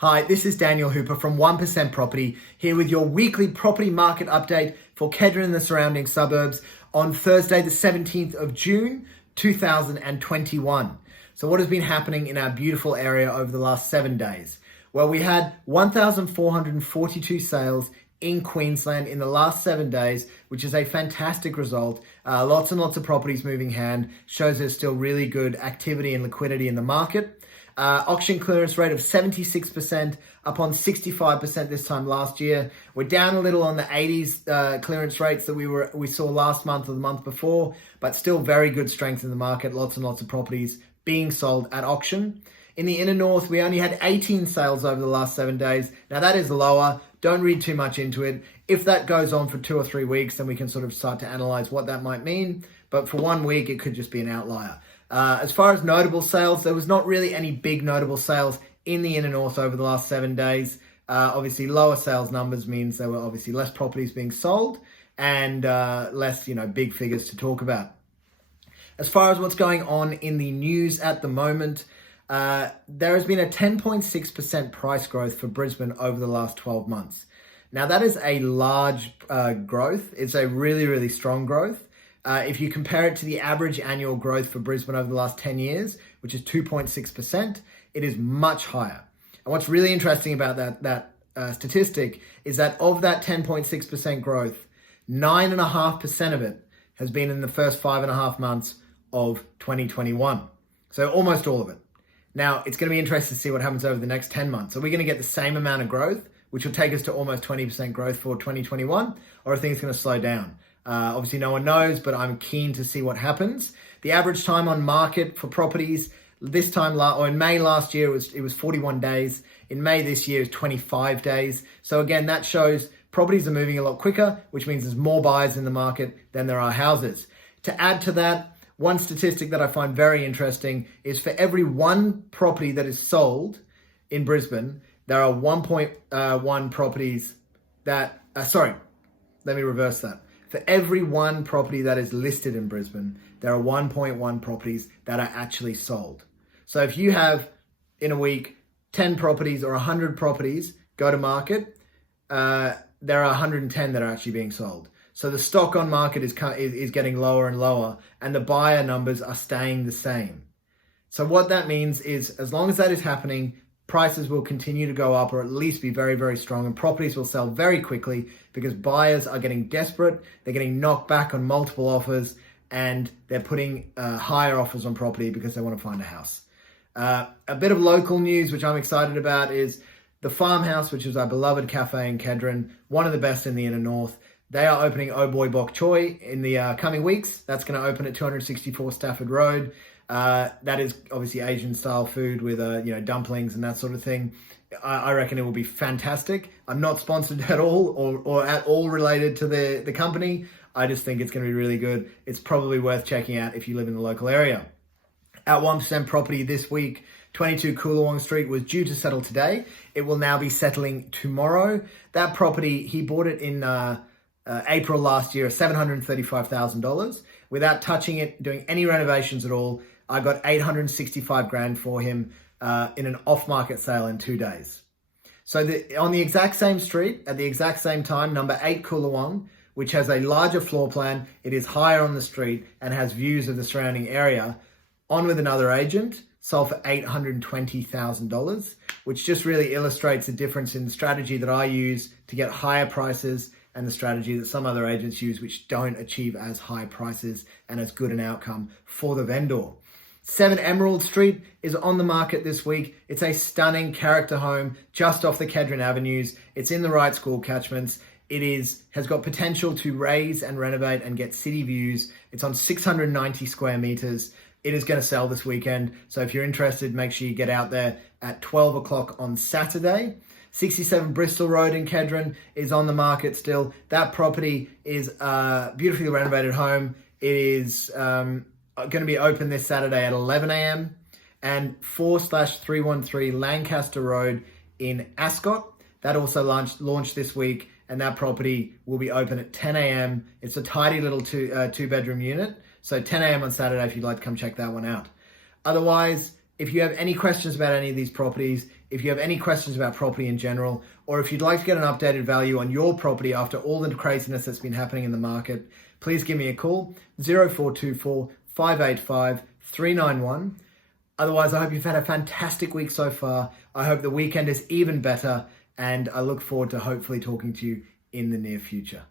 Hi, this is Daniel Hooper from 1% Property, here with your weekly property market update for Kedron and the surrounding suburbs on Thursday, the 17th of June, 2021. So what has been happening in our beautiful area over the last 7 days? Well, we had 1,442 sales in Queensland in the last 7 days, which is a fantastic result. Lots and lots of properties moving hand, shows there's still really good activity and liquidity in the market. Auction clearance rate of 76%, up on 65% this time last year. We're down a little on the 80s clearance rates that we saw last month or the month before, but still very good strength in the market. Lots and lots of properties being sold at auction. In the inner north, we only had 18 sales over the last 7 days. Now that is lower. Don't read too much into it. If that goes on for 2 or 3 weeks, then we can sort of start to analyze what that might mean. But for 1 week, it could just be an outlier. As far as notable sales, there was not really any big notable sales in the inner north over the last 7 days. Obviously, lower sales numbers means there were obviously less properties being sold and less, big figures to talk about. As far as what's going on in the news at the moment, there has been a 10.6% price growth for Brisbane over the last 12 months. Now, that is a large growth. It's a really, really strong growth. If you compare it to the average annual growth for Brisbane over the last 10 years, which is 2.6%, it is much higher. And what's really interesting about that statistic is that of that 10.6% growth, 9.5% of it has been in the first 5.5 months of 2021. So almost all of it. Now, it's going to be interesting to see what happens over the next 10 months. Are we going to get the same amount of growth, which will take us to almost 20% growth for 2021, or are things going to slow down? Obviously, no one knows, but I'm keen to see what happens. The average time on market for properties this time, or in May last year, it was 41 days. In May this year, it's 25 days. So again, that shows properties are moving a lot quicker, which means there's more buyers in the market than there are houses. To add to that, one statistic that I find very interesting is for every one property that is sold in Brisbane, there are 1.1 properties that, let me reverse that. For every one property that is listed in Brisbane, there are 1.1 properties that are actually sold. So if you have, in a week, 10 properties or 100 properties go to market, there are 110 that are actually being sold. So the stock on market is getting lower and lower, and the buyer numbers are staying the same. So what that means is, as long as that is happening, prices will continue to go up, or at least be very, very strong, and properties will sell very quickly because buyers are getting desperate. They're getting knocked back on multiple offers, and they're putting higher offers on property because they want to find a house. A bit of local news, which I'm excited about, is the Farmhouse, which is our beloved cafe in Kedron, one of the best in the inner north. They are opening Oh Boy Bok Choy in the coming weeks. That's going to open at 264 Stafford Road. That is obviously Asian style food with dumplings and that sort of thing. I reckon it will be fantastic. I'm not sponsored at all or at all related to the company. I just think it's going to be really good. It's probably worth checking out if you live in the local area. At 1% Property this week, 22 Coolawong Street was due to settle today. It will now be settling tomorrow. That property, he bought it in April last year, $735,000. Without touching it, doing any renovations at all, I got $865,000 for him in an off-market sale in 2 days. So on the exact same street, at the exact same time, number 8 Coolawong, which has a larger floor plan, it is higher on the street and has views of the surrounding area, on with another agent, sold for $820,000, which just really illustrates the difference in the strategy that I use to get higher prices and the strategy that some other agents use, which don't achieve as high prices and as good an outcome for the vendor. 7 Emerald Street is on the market this week. It's a stunning character home just off the Kedron Avenues. It's in the right school catchments. It has got potential to raise and renovate and get city views. It's on 690 square meters. It is going to sell this weekend. So if you're interested, make sure you get out there at 12 o'clock on Saturday. 67 Bristol Road in Kedron is on the market still. That property is a beautifully renovated home. It is going to be open this Saturday at 11 a.m. And 4/313 Lancaster Road in Ascot. That also launched this week, and that property will be open at 10 a.m. It's a tidy little two-bedroom unit. So 10 a.m. on Saturday if you'd like to come check that one out. Otherwise, If you have any questions about any of these properties, if you have any questions about property in general, or if you'd like to get an updated value on your property after all the craziness that's been happening in the market, please give me a call, 0424 585 391. Otherwise, I hope you've had a fantastic week so far. I hope the weekend is even better, and I look forward to hopefully talking to you in the near future.